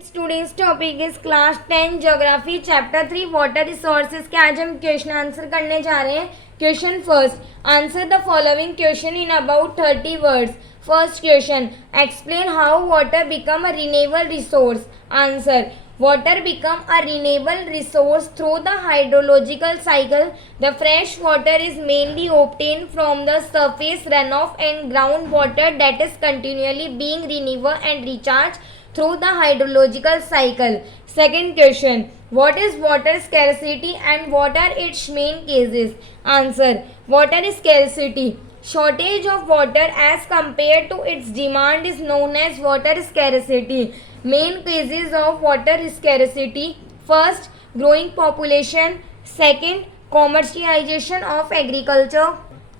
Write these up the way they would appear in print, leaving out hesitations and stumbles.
Students topic is class 10 geography chapter 3 water resources के आज हम क्वेश्चन आंसर करने जा रहे हैं। Question first, answer the following question in about 30 words. First question, explain how water become a renewable resource. Answer, water become a renewable resource through the hydrological cycle. The fresh water is mainly obtained from the surface runoff and groundwater that is continually being renewed and recharged through the hydrological cycle. Second question, what is water scarcity and what are its main causes? Answer, water scarcity, shortage of water as compared to its demand, is known as water scarcity. Main causes of water scarcity: first, growing population; second, commercialization of agriculture;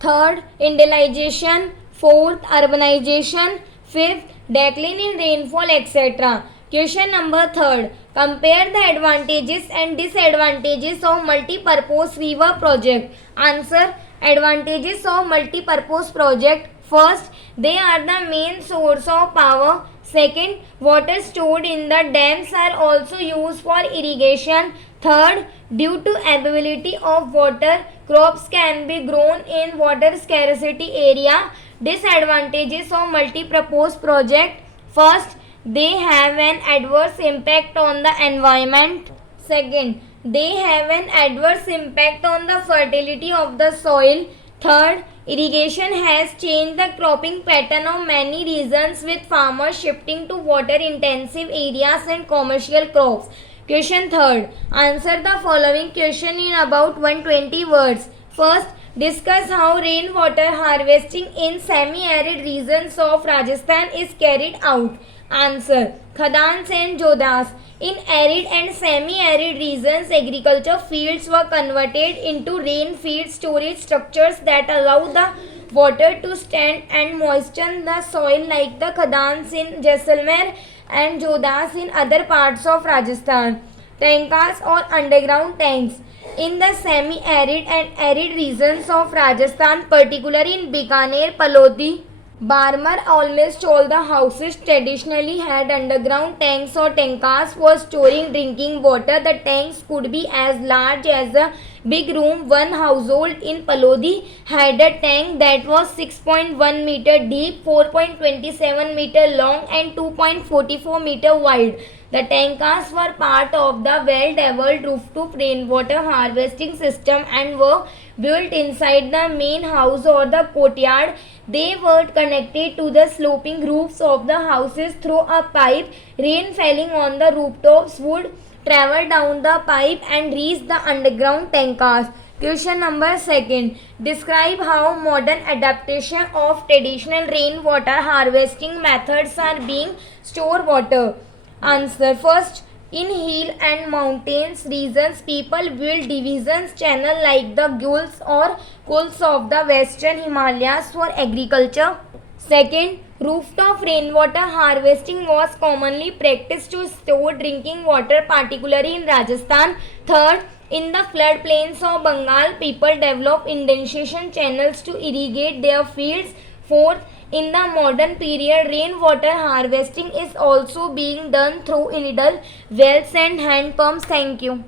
third, industrialization; fourth, urbanization; fifth, decline in rainfall, etc. Question number third, compare the advantages and disadvantages of multi-purpose river project. Answer, advantages of multi-purpose project: first, they are the main source of power. Second, water stored in the dams are also used for irrigation. Third, due to availability of water, crops can be grown in water scarcity area. Disadvantages of multi-purpose project: first, they have an adverse impact on the environment. Second, they have an adverse impact on the fertility of the soil. Third, irrigation has changed the cropping pattern of many regions, with farmers shifting to water intensive areas and commercial crops. Question third, answer the following question in about 120 words. First, discuss how rainwater harvesting in semi-arid regions of Rajasthan is carried out. Answer, Khadans and Jodas. In arid and semi-arid regions, agriculture fields were converted into rain-fed storage structures that allow the water to stand and moisten the soil, like the Khadans in Jaisalmer and Jodas in other parts of Rajasthan. Tankas or underground tanks. In the semi-arid and arid regions of Rajasthan, particularly in Bikaner, Palodi, Barmer, almost all the houses traditionally had underground tanks or tankas for storing drinking water. The tanks could be as large as a big room. One household in Palodi had a tank that was 6.1 meter deep, 4.27 meter long and 2.44 meter wide. The tankas were part of the well-developed rooftop rainwater harvesting system and were built inside the main house or the courtyard. They were connected to the sloping roofs of the houses through a pipe. Rain falling on the rooftops would travel down the pipe and reach the underground tankas. Question number second, describe how modern adaptation of traditional rainwater harvesting methods are being store water. Answer, first, in hill and mountains regions, people build divisions channel like the Gulls or Kulls of the western Himalayas for agriculture. Second, rooftop rainwater harvesting was commonly practiced to store drinking water, particularly in Rajasthan. Third, in the floodplains of Bengal, people developed indentation channels to irrigate their fields. Fourth, in the modern period, rainwater harvesting is also being done through idle wells and hand pumps. Thank you.